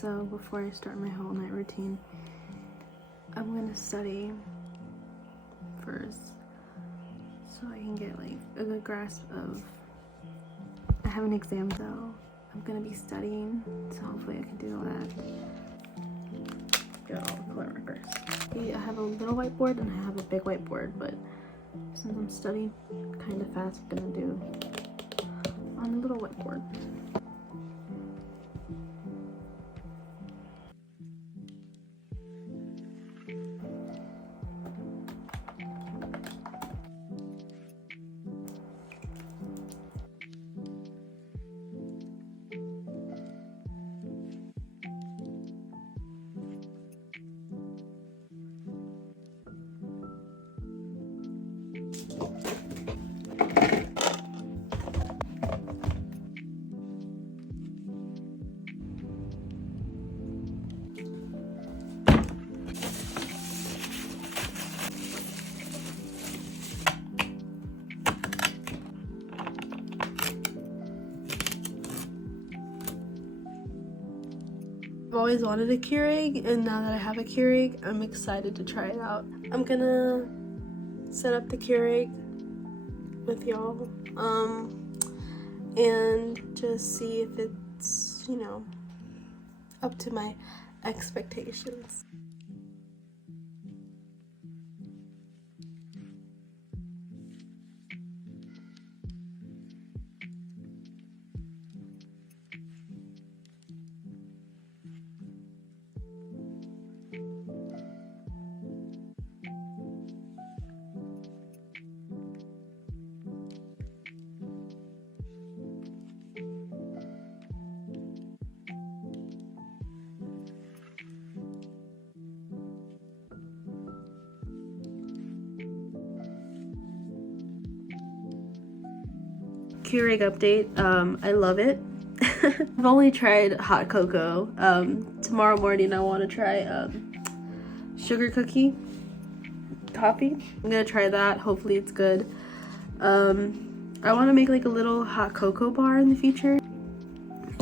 So before I start my whole night routine, I'm gonna study first so I can get like a good grasp of, I have an exam though. I'm gonna be studying, so hopefully I can do all that. Get all the color markers. I have a little whiteboard and I have a big whiteboard, but since I'm studying kind of fast, I'm gonna do on a little whiteboard. I've always wanted a Keurig, and now that I have a Keurig, I'm excited to try it out. I'm gonna set up the Keurig with y'all, and just see if it's, you know, up to my expectations. Keurig update. I love it. I've only tried hot cocoa. Tomorrow morning I want to try sugar cookie coffee. I'm gonna try that. Hopefully it's good. I want to make like a little hot cocoa bar in the future.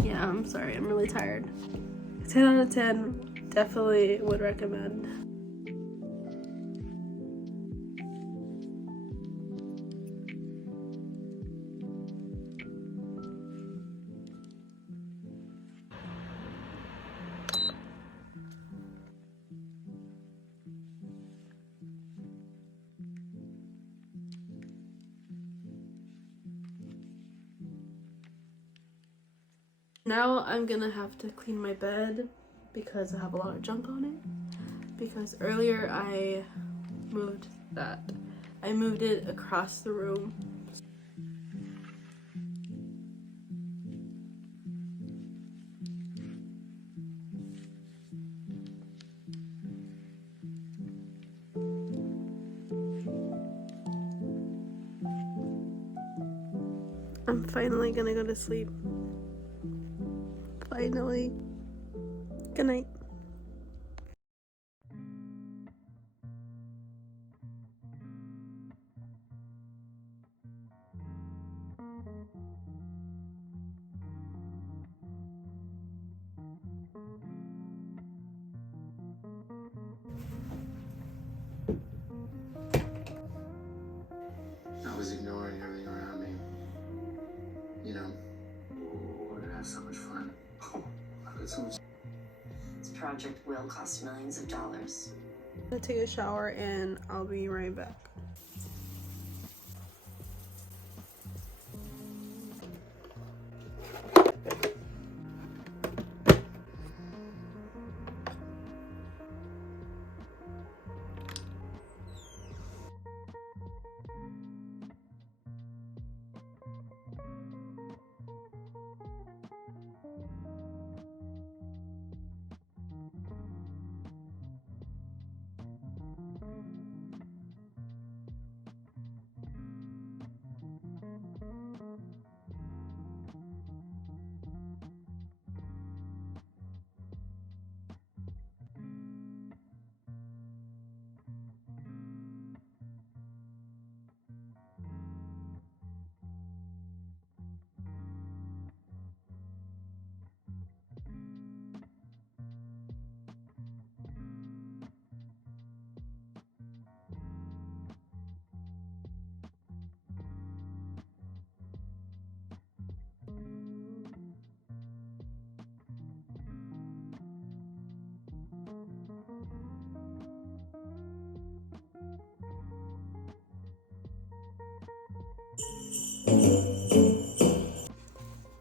Yeah, I'm sorry, I'm really tired. 10 out of 10, definitely would recommend. Now I'm gonna have to clean my bed because I have a lot of junk on it. Because earlier I moved that. I moved it across the room. I'm finally gonna go to sleep. Finally. Good night. I was ignoring everything around me. You know, we're gonna have so much fun. I've got so much. This project will cost millions of dollars. I'm gonna take a shower and I'll be right back.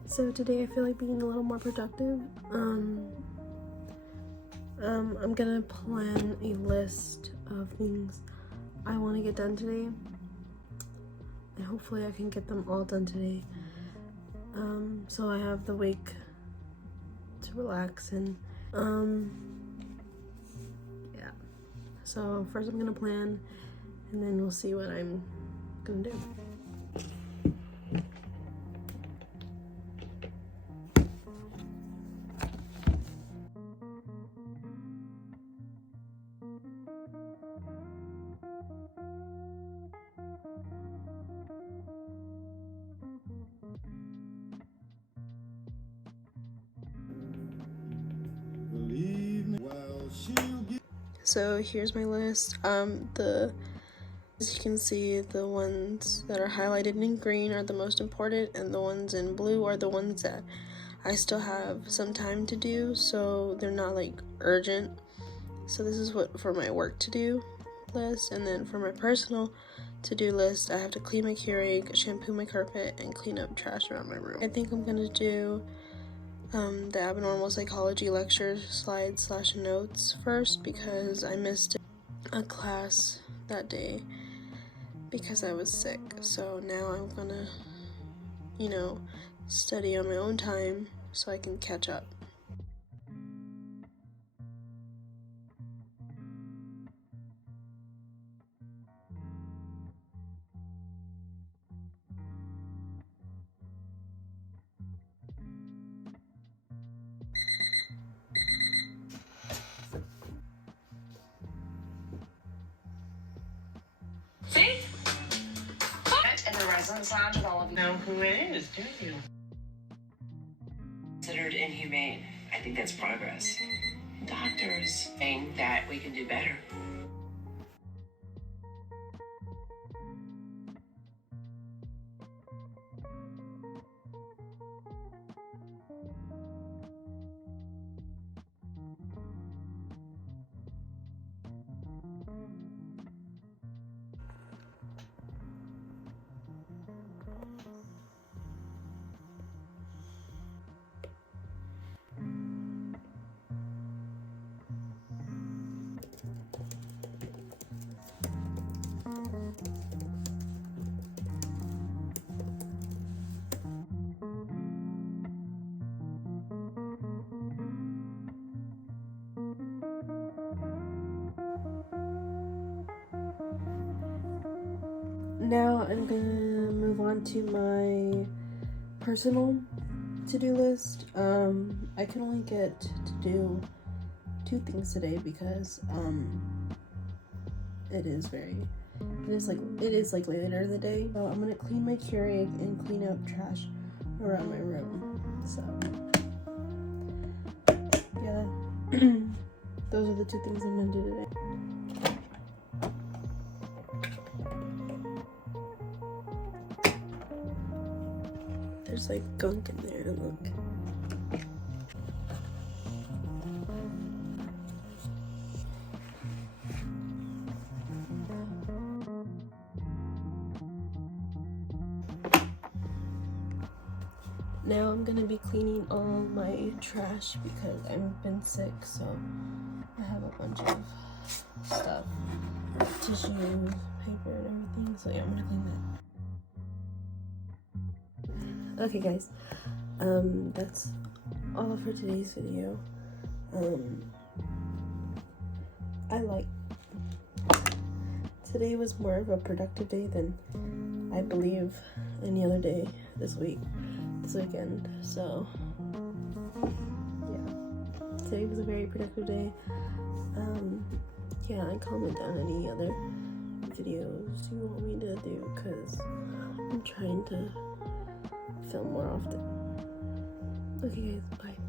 So today I feel like being a little more productive. I'm gonna plan a list of things I want to get done today, and hopefully I can get them all done today. So I have the week to relax and yeah. So first I'm gonna plan, and then we'll see what I'm gonna do. So here's my list. As you can see, the ones that are highlighted in green are the most important, and the ones in blue are the ones that I still have some time to do, so they're not like urgent. So this is what for my work to do list, and then for my personal to-do list, I have to clean my Keurig, shampoo my carpet, and clean up trash around my room. I think I'm gonna do the abnormal psychology lecture slides/notes first, because I missed a class that day because I was sick. So now I'm gonna, study on my own time so I can catch up. See? And the residence lounge with all of you know who it is, do you? Considered inhumane. I think that's progress. Doctors think that we can do better. Now I'm gonna move on to my personal to-do list. I can only get to do 2 things today because it is like later in the day. So I'm gonna clean my Keurig and clean up trash around my room. So yeah, those are the 2 things I'm gonna do today. There's like gunk in there, look. Now I'm gonna be cleaning all my trash because I've been sick, so I have a bunch of stuff, tissues, paper, and everything. So yeah, I'm gonna clean that. Okay guys, that's all for today's video. Today was more of a productive day than I believe any other day this weekend. So yeah, today was a very productive day. Yeah, and comment down any other videos you want me to do, because I'm trying to film more often. Okay guys, bye.